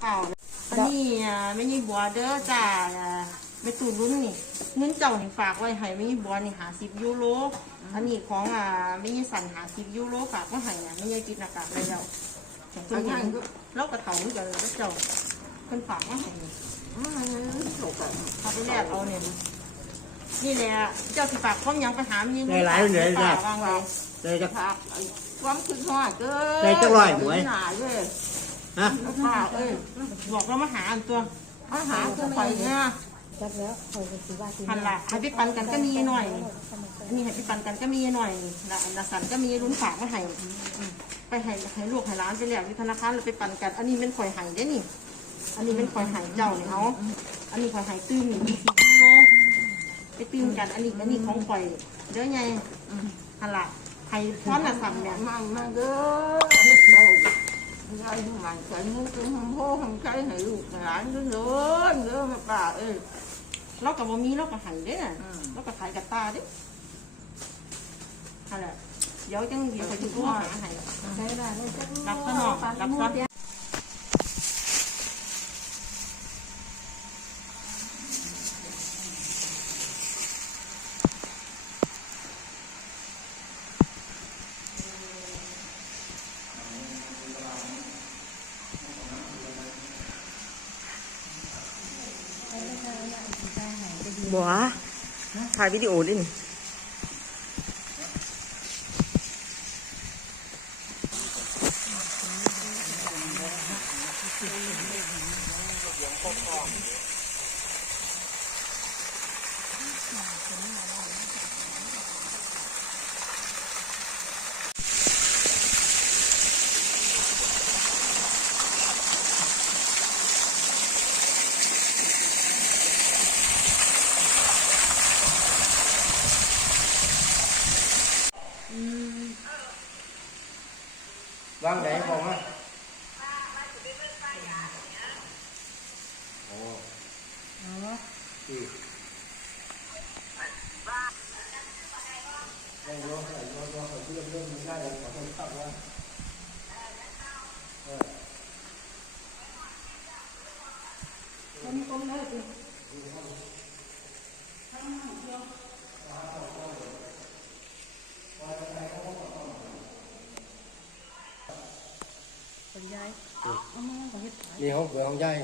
เปล่านะอันนี้อ่าไม่ยี่บัวเด้อจ้าอ่าไม่ตูรุ่นนี่เงินเจ้านี่ฝากไว้ให้ไม่ยี่บัวนี่หาสิบยูโรอันนี้ของอ่าไม่ยี่สันหาสิบยูโรฝากมาให้อะไม่ยี่กินอากาศเลยเจ้าแต่เพิ่นเห็นเรากระเถาเหมือนกันเลยเจ้าเพิ่นฝากมาให้นี่ถูกกันเขาไปแลกเอาเนี่ยนี่แหละเจ้าสิฝากข้อมยังไปหามีได้หลายเหรียญจ้ะวางไว้เลยจะพักความคิดฮอดเด้อได้จักร้อยหมวยหนาเลย ฮะป้าเอ้ยบอกเรามาหาอันตัวอาหารคือไปเนี่ยจับแล้วคอยจะซื้อว่าซื้อพันละให้ไปปันกันก็มีหน่อยนี่ให้ไปปันกันก็มีหน่อยนะอันละสันก็มีลุ้นฝากมาให้ไปให้ให้ลูกให้ร้านไปแล้วที่ธนาคารเราไปปันกัน อันนี้เป็นข่อยใหายได้นี่ อันนี้เป็นข่อยใหายเจ้าเนี่ยเอาอันนี้ข่อยใหายตื้มนี่มีสิบยูโรไปตื้มกัน อันนี้อันนี้ของข่อยเด้อไงพันละให้พร้อมละสันเนี่ยมันมาเด้อ ได้ได้มันใจมุ้งเป็นห้องโพห้องใจให้ลูกหลานเด้อเด้อเด้อมาป้าเอ้ยเรากับบ่มีเรากับหันเด้น่ะอืม เรากับขายกับตาเด้นั่นแหละเดี๋ยวจังเดี๋ยวไปถึงตัวหาให้ ใช้ได้เลยจับรับซะหน่อยรับซะ บัวถ่ายวิดีโอดิน วางไหนบอกมาโอ้ที่ได้รู้ได้รู้ว่าเขาเรื่อง เรื่องนี้ได้เลยขอโทษครับว่าคนย้ายเอามาของเฮ็ดนี่เขาเบื่อของยาย